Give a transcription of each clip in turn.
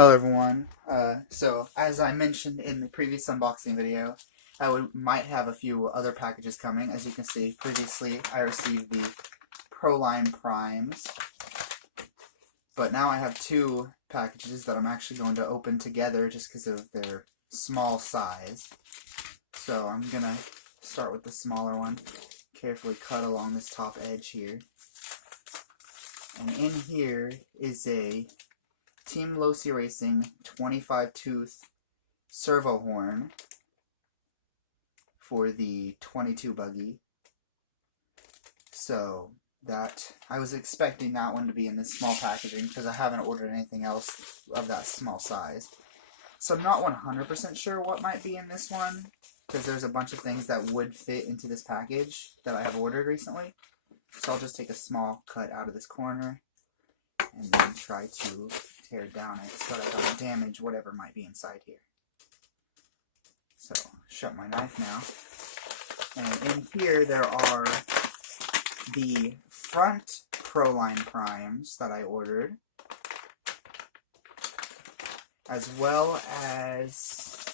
Hello everyone. So as I mentioned in the previous unboxing video, might have a few other packages coming. As you can see, previously I received the Proline Primes, but now I have two packages that I'm actually going to open together just because of their small size. So I'm gonna start with the smaller one. Carefully cut along this top edge here. And in here is a Team Losi Racing 25 tooth servo horn for the 22 buggy. So that I was expecting that one to be in this small packaging because I haven't ordered anything else of that small size. So I'm not 100% sure what might be in this one because there's a bunch of things that would fit into this package that I have ordered recently. So I'll just take a small cut out of this corner and then try to tear down it so that I don't damage whatever might be inside here. So, shut my knife now. And in here there are the front Proline Primes that I ordered, as well as,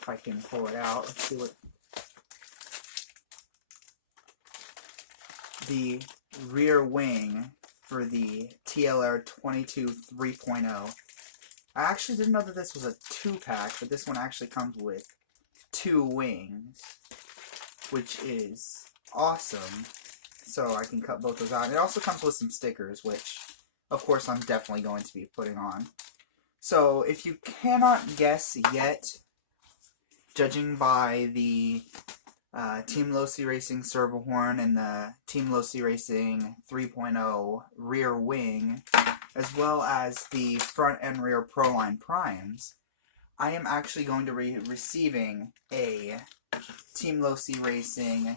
if I can pull it out, let's see what, the rear wing for the TLR 22 3.0. I actually didn't know that this was a 2-pack, but this one actually comes with 2 wings, which is awesome. So I can cut both those out. It also comes with some stickers, which, of course, I'm definitely going to be putting on. So if you cannot guess yet, judging by the Team Losi Racing servo horn and the Team Losi Racing 3.0 rear wing, as well as the front and rear Proline Primes, I am actually going to be receiving a Team Losi Racing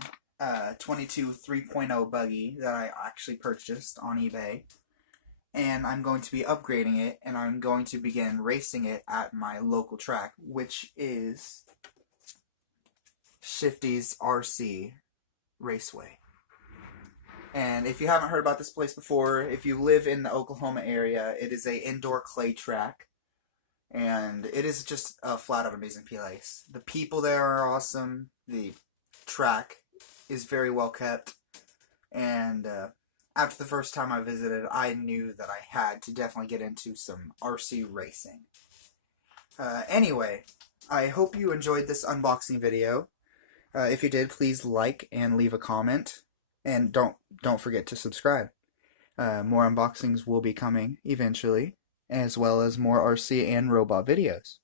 22 3.0 buggy that I actually purchased on eBay. And I'm going to be upgrading it, and I'm going to begin racing it at my local track, which is Shifty's RC Raceway. And if you haven't heard about this place before, if you live in the Oklahoma area, it is a indoor clay track, and it is just a flat out amazing place. The people there are awesome. The track is very well kept, and after the first time I visited, I knew that I had to definitely get into some RC racing. Anyway, I hope you enjoyed this unboxing video. If you did, please like and leave a comment, and don't forget to subscribe. More unboxings will be coming eventually, as well as more RC and robot videos.